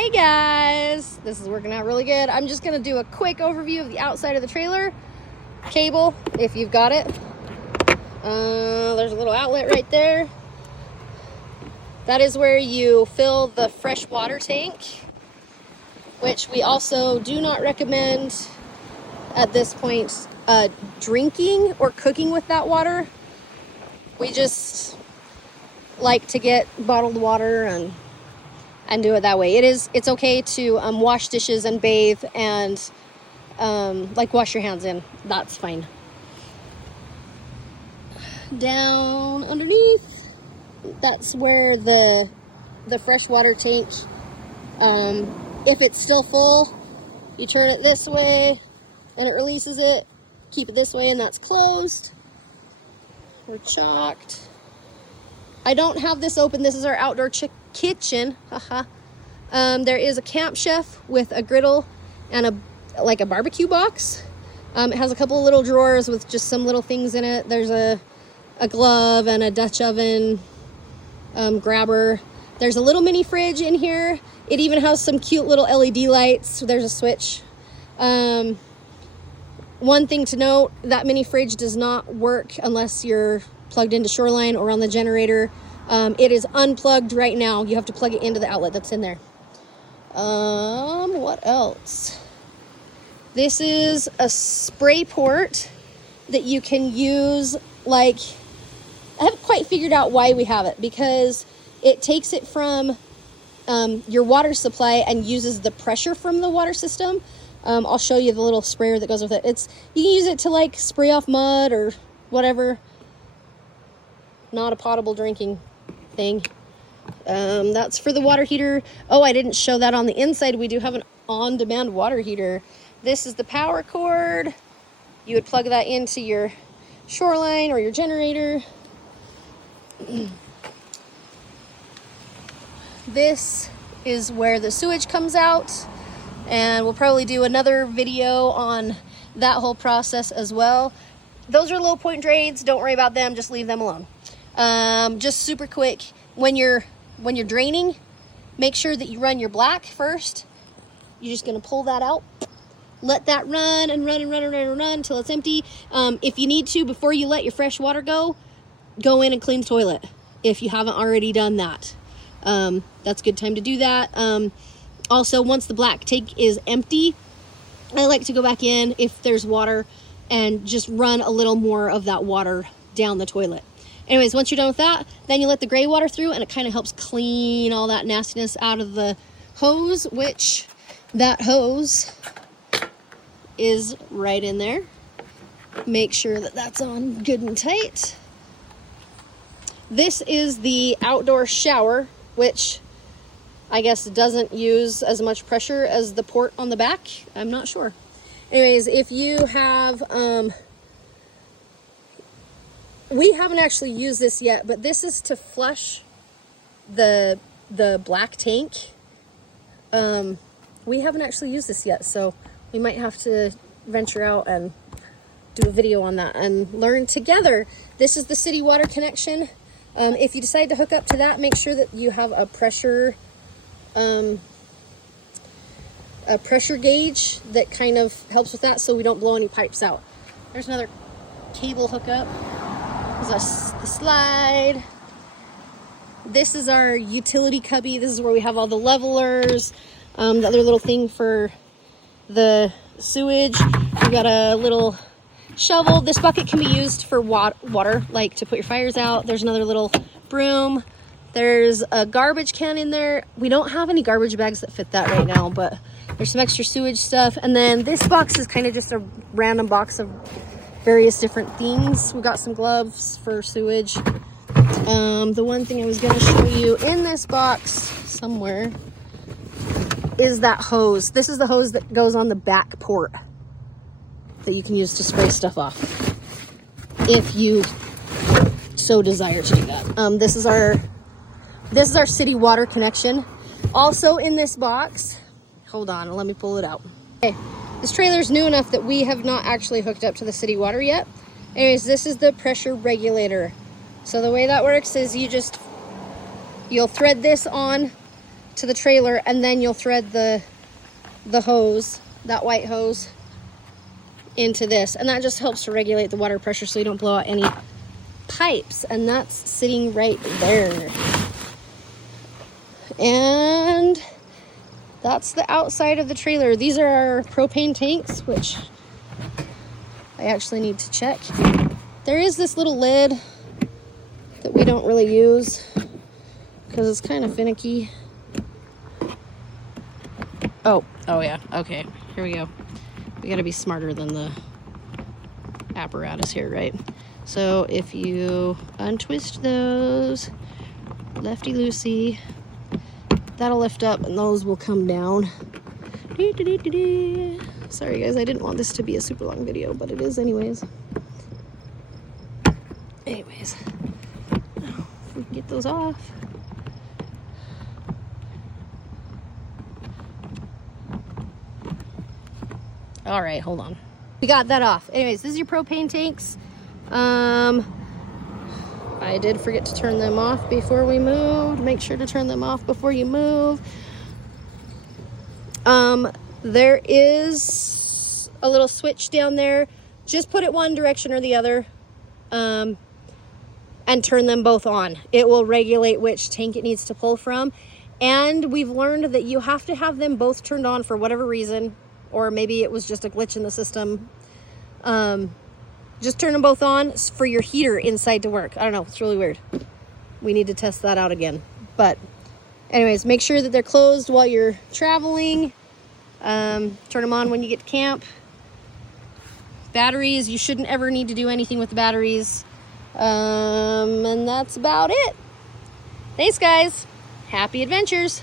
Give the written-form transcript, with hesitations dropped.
Hey guys, this is working out really good. I'm just gonna do a quick overview of the outside of the trailer. Cable, if you've got it. There's a little outlet right there. That is where you fill the fresh water tank, which we also do not recommend at this point drinking or cooking with that water. We just like to get bottled water and do it that way. It's okay to wash dishes and bathe and like wash your hands in. That's fine. Down underneath, that's where the freshwater tank, if it's still full, you turn it this way and it releases it. Keep it this way and that's closed. We're chalked. I don't have this open. This is our outdoor kitchen. Haha. There is a Camp Chef with a griddle and a barbecue box. It has a couple of little drawers with just some little things in it. There's a glove and a Dutch oven grabber. There's a little mini fridge in here. It even has some cute little LED lights. There's a switch. One thing to note, that mini fridge does not work unless you're plugged into Shoreline or on the generator. It is unplugged right now. You have to plug it into the outlet that's in there. What else? This is a spray port that you can use. Like, I haven't quite figured out why we have it, because it takes it from your water supply and uses the pressure from the water system. I'll show you the little sprayer that goes with it. You can use it to like spray off mud or whatever. Not a potable drinking thing. That's for the water heater. Oh, I didn't show that on the inside. We do have an on-demand water heater. This is the power cord. You would plug that into your Shoreline or your generator. This is where the sewage comes out, and we'll probably do another video on that whole process as well. Those are low point drains. Don't worry about them. Just leave them alone. Just super quick, when you're draining, make sure that you run your black first. You're just gonna pull that out, let that run and run and run and run and run until it's empty. If you need to, before you let your fresh water go in and clean the toilet if you haven't already done that. That's a good time to do that. Also, once the black tank is empty, I like to go back in if there's water and just run a little more of that water down the toilet. Anyways, once you're done with that, then you let the gray water through, and it kind of helps clean all that nastiness out of the hose, which that hose is right in there. Make sure that that's on good and tight. This is the outdoor shower, which I guess doesn't use as much pressure as the port on the back. I'm not sure. Anyways, if you have, we haven't actually used this yet, but this is to flush the black tank. We haven't actually used this yet, so we might have to venture out and do a video on that and learn together. This is the city water connection. If you decide to hook up to that, make sure that you have a pressure gauge that kind of helps with that, so we don't blow any pipes out. There's another cable hookup. There's the slide. This is our utility cubby. This is where we have all the levelers. The other little thing for the sewage. We've got a little shovel. This bucket can be used for water, like to put your fires out. There's another little broom. There's a garbage can in there. We don't have any garbage bags that fit that right now, but there's some extra sewage stuff. And then this box is kind of just a random box of various different things. We got some gloves for sewage. The one thing I was going to show you in this box somewhere is that hose. This is the hose that goes on the back port that you can use to spray stuff off if you so desire to do that. This is our city water connection. Also in this box, hold on, let me pull it out. Okay, this trailer's new enough that we have not actually hooked up to the city water yet. Anyways, this is the pressure regulator. So the way that works is you'll thread this on to the trailer, and then you'll thread the hose, that white hose, into this, and that just helps to regulate the water pressure so you don't blow out any pipes. And that's sitting right there. And that's the outside of the trailer. These are our propane tanks, which I actually need to check. There is this little lid that we don't really use because it's kind of finicky. Oh yeah, okay, here we go. We gotta be smarter than the apparatus here, right? So if you untwist those, lefty-loosey, that'll lift up and those will come down. Sorry guys, I didn't want this to be a super long video, but it is anyways. If we can get those off. All right, hold on. We got that off. Anyways, this is your propane tanks. I did forget to turn them off before we moved. Make sure to turn them off before you move. There is a little switch down there. Just put it one direction or the other, and turn them both on. It will regulate which tank it needs to pull from. And we've learned that you have to have them both turned on for whatever reason, or maybe it was just a glitch in the system. Just turn them both on for your heater inside to work. I don't know, it's really weird. We need to test that out again. But anyways, make sure that they're closed while you're traveling. Turn them on when you get to camp. Batteries, you shouldn't ever need to do anything with the batteries. And that's about it. Thanks guys. Happy adventures.